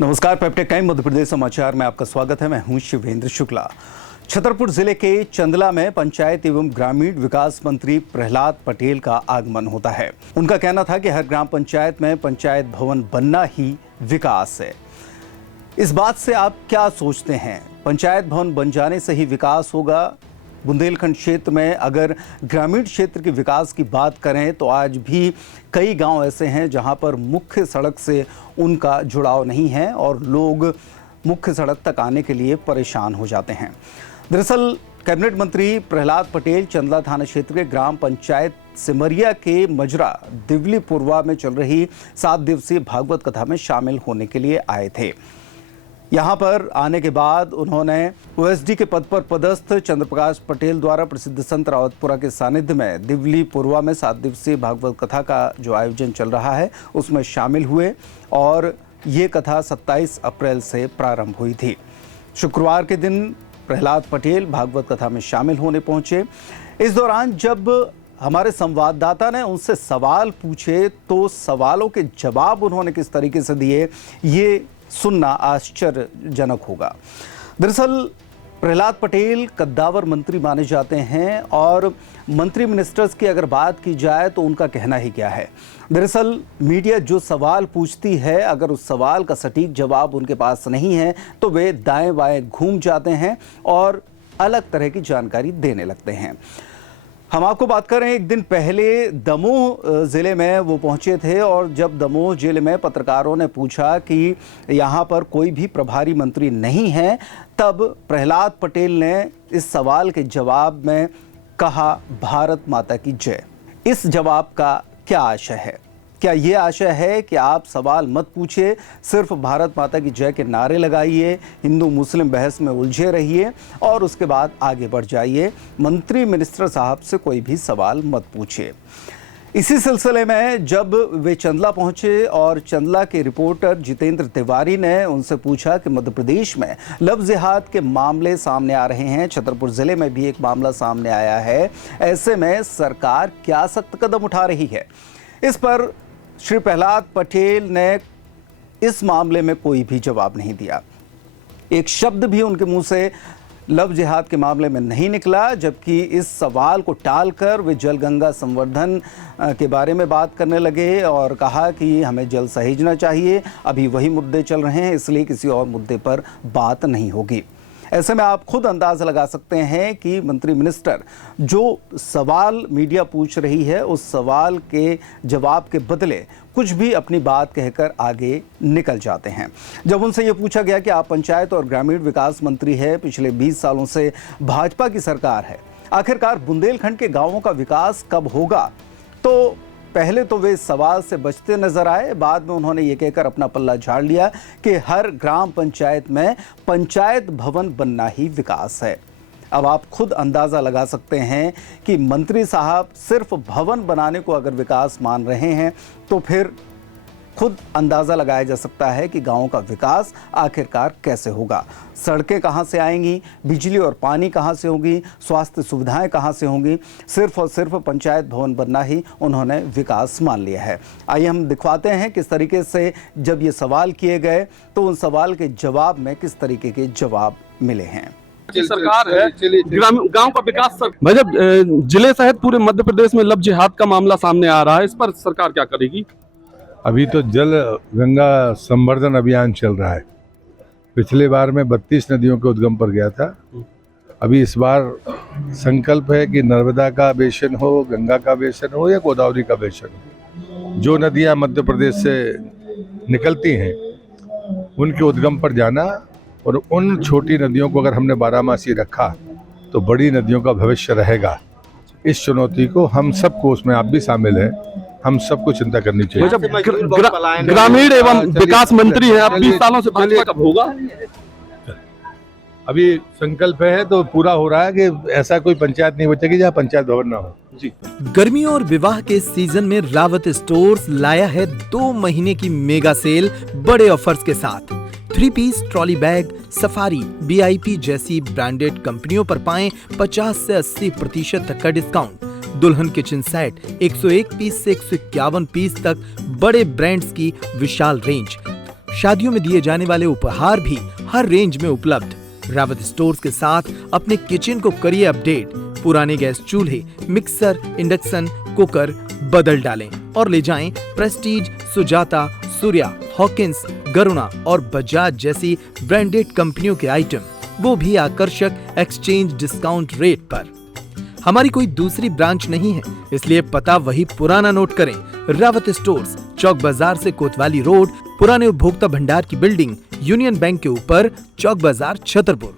नमस्कार, पेप्टेक टाइम मध्य प्रदेश समाचार में आपका स्वागत है। मैं हूं शिवेंद्र शुक्ला। छतरपुर जिले के चंदला में पंचायत एवं ग्रामीण विकास मंत्री प्रहलाद पटेल का आगमन होता है। उनका कहना था कि हर ग्राम पंचायत में पंचायत भवन बनना ही विकास है। इस बात से आप क्या सोचते हैं? पंचायत भवन बन जाने से ही विकास होगा? बुंदेलखंड क्षेत्र में अगर ग्रामीण क्षेत्र के विकास की बात करें तो आज भी कई गांव ऐसे हैं जहां पर मुख्य सड़क से उनका जुड़ाव नहीं है और लोग मुख्य सड़क तक आने के लिए परेशान हो जाते हैं। दरअसल कैबिनेट मंत्री प्रहलाद पटेल चंदला थाना क्षेत्र के ग्राम पंचायत सिमरिया के मजरा दिवलीपुरवा में चल रही 7 दिवसीय भागवत कथा में शामिल होने के लिए आए थे। यहाँ पर आने के बाद उन्होंने ओएसडी के पद पर पदस्थ चंद्रप्रकाश पटेल द्वारा प्रसिद्ध संत रावतपुरा के सानिध्य में दिवलीपुरवा में 7 दिवसीय भागवत कथा का जो आयोजन चल रहा है उसमें शामिल हुए और ये कथा 27 अप्रैल से प्रारंभ हुई थी। शुक्रवार के दिन प्रहलाद पटेल भागवत कथा में शामिल होने पहुंचे। इस दौरान जब हमारे संवाददाता ने उनसे सवाल पूछे तो सवालों के जवाब उन्होंने किस तरीके से दिए ये सुनना आश्चर्यजनक होगा। दरअसल प्रहलाद पटेल कद्दावर मंत्री माने जाते हैं और मंत्री मिनिस्टर्स की अगर बात की जाए तो उनका कहना ही क्या है। दरअसल मीडिया जो सवाल पूछती है अगर उस सवाल का सटीक जवाब उनके पास नहीं है तो वे दाएं बाएं घूम जाते हैं और अलग तरह की जानकारी देने लगते हैं। हम आपको बात करें, एक दिन पहले दमोह जिले में वो पहुंचे थे और जब दमोह जिले में पत्रकारों ने पूछा कि यहाँ पर कोई भी प्रभारी मंत्री नहीं है तब प्रहलाद पटेल ने इस सवाल के जवाब में कहा भारत माता की जय। इस जवाब का क्या आशय है? क्या ये आशय है कि आप सवाल मत पूछिए, सिर्फ भारत माता की जय के नारे लगाइए, हिंदू मुस्लिम बहस में उलझे रहिए और उसके बाद आगे बढ़ जाइए, मंत्री मिनिस्टर साहब से कोई भी सवाल मत पूछिए। इसी सिलसिले में जब वे चंदला पहुंचे और चंदला के रिपोर्टर जितेंद्र तिवारी ने उनसे पूछा कि मध्य प्रदेश में लव जिहाद के मामले सामने आ रहे हैं, छतरपुर जिले में भी एक मामला सामने आया है, ऐसे में सरकार क्या सख्त कदम उठा रही है? इस पर श्री प्रहलाद पटेल ने इस मामले में कोई भी जवाब नहीं दिया। एक शब्द भी उनके मुंह से लव जिहाद के मामले में नहीं निकला, जबकि इस सवाल को टालकर वे जल गंगा संवर्धन के बारे में बात करने लगे और कहा कि हमें जल सहेजना चाहिए, अभी वही मुद्दे चल रहे हैं इसलिए किसी और मुद्दे पर बात नहीं होगी। ऐसे में आप खुद अंदाज़ा लगा सकते हैं कि मंत्री मिनिस्टर जो सवाल मीडिया पूछ रही है उस सवाल के जवाब के बदले कुछ भी अपनी बात कहकर आगे निकल जाते हैं। जब उनसे ये पूछा गया कि आप पंचायत और ग्रामीण विकास मंत्री हैं, पिछले 20 सालों से भाजपा की सरकार है, आखिरकार बुंदेलखंड के गाँवों का विकास कब होगा, तो पहले तो वे सवाल से बचते नजर आए, बाद में उन्होंने ये कहकर अपना पल्ला झाड़ लिया कि हर ग्राम पंचायत में पंचायत भवन बनना ही विकास है। अब आप खुद अंदाज़ा लगा सकते हैं कि मंत्री साहब सिर्फ भवन बनाने को अगर विकास मान रहे हैं तो फिर खुद अंदाज़ा लगाया जा सकता है कि गाँव का विकास आखिरकार कैसे होगा। सड़कें कहाँ से आएंगी, बिजली और पानी कहाँ से होगी, स्वास्थ्य सुविधाएं कहाँ से होंगी? सिर्फ और सिर्फ पंचायत भवन बनना ही उन्होंने विकास मान लिया है। आइए हम दिखवाते हैं किस तरीके से जब ये सवाल किए गए तो उन सवाल के जवाब में किस तरीके के जवाब मिले हैं। सरकार है गांव का विकास भाई, जब जिले सहित पूरे मध्य प्रदेश में लव जिहाद का मामला सामने आ रहा है, इस पर सरकार क्या करेगी? अभी तो जल गंगा संवर्धन अभियान चल रहा है। पिछले बार में 32 नदियों के उद्गम पर गया था। अभी इस बार संकल्प है कि नर्मदा का बेसिन हो, गंगा का बेसिन हो या गोदावरी का बेसिन हो, जो नदियां मध्य प्रदेश से निकलती हैं उनके उद्गम पर जाना और उन छोटी नदियों को अगर हमने बारहमासी रखा तो बड़ी नदियों का भविष्य रहेगा। इस चुनौती को हम सबको, उसमें आप भी शामिल हैं, हम सबको चिंता करनी चाहिए। जब ग्रामीण एवं विकास मंत्री है, अब 20 सालों से भाजपा कब होगा? अभी संकल्प है तो पूरा हो रहा है कि ऐसा कोई पंचायत नहीं बचेगी जहाँ पंचायत भवन ना हो। जी। गर्मियों और विवाह के सीजन में रावत स्टोर्स लाया है 2 महीने की मेगा सेल बड़े ऑफर्स के साथ। 3 piece trolley bag, Safari, VIP जैसी ब्रांडेड कंपनियों पर पाएं 50 से 80% तक का डिस्काउंट। दुल्हन किचन सेट 101 पीस से 151 पीस तक बड़े ब्रांड्स की विशाल रेंज। शादियों में दिए जाने वाले उपहार भी हर रेंज में उपलब्ध। रावत स्टोर्स के साथ अपने किचन को करिए अपडेट। पुराने गैस चूल्हे, मिक्सर, इंडक्शन कुकर बदल डालें और ले जाएं प्रेस्टीज, सुजाता, सूर्या, हॉकिंस, गरुणा और बजाज जैसी ब्रांडेड कंपनियों के आइटम, वो भी आकर्षक एक्सचेंज डिस्काउंट रेट पर। हमारी कोई दूसरी ब्रांच नहीं है, इसलिए पता वही पुराना नोट करें। रावत स्टोर्स, चौक बाजार से कोतवाली रोड, पुराने उपभोक्ता भंडार की बिल्डिंग, यूनियन बैंक के ऊपर, चौक बाजार, छतरपुर।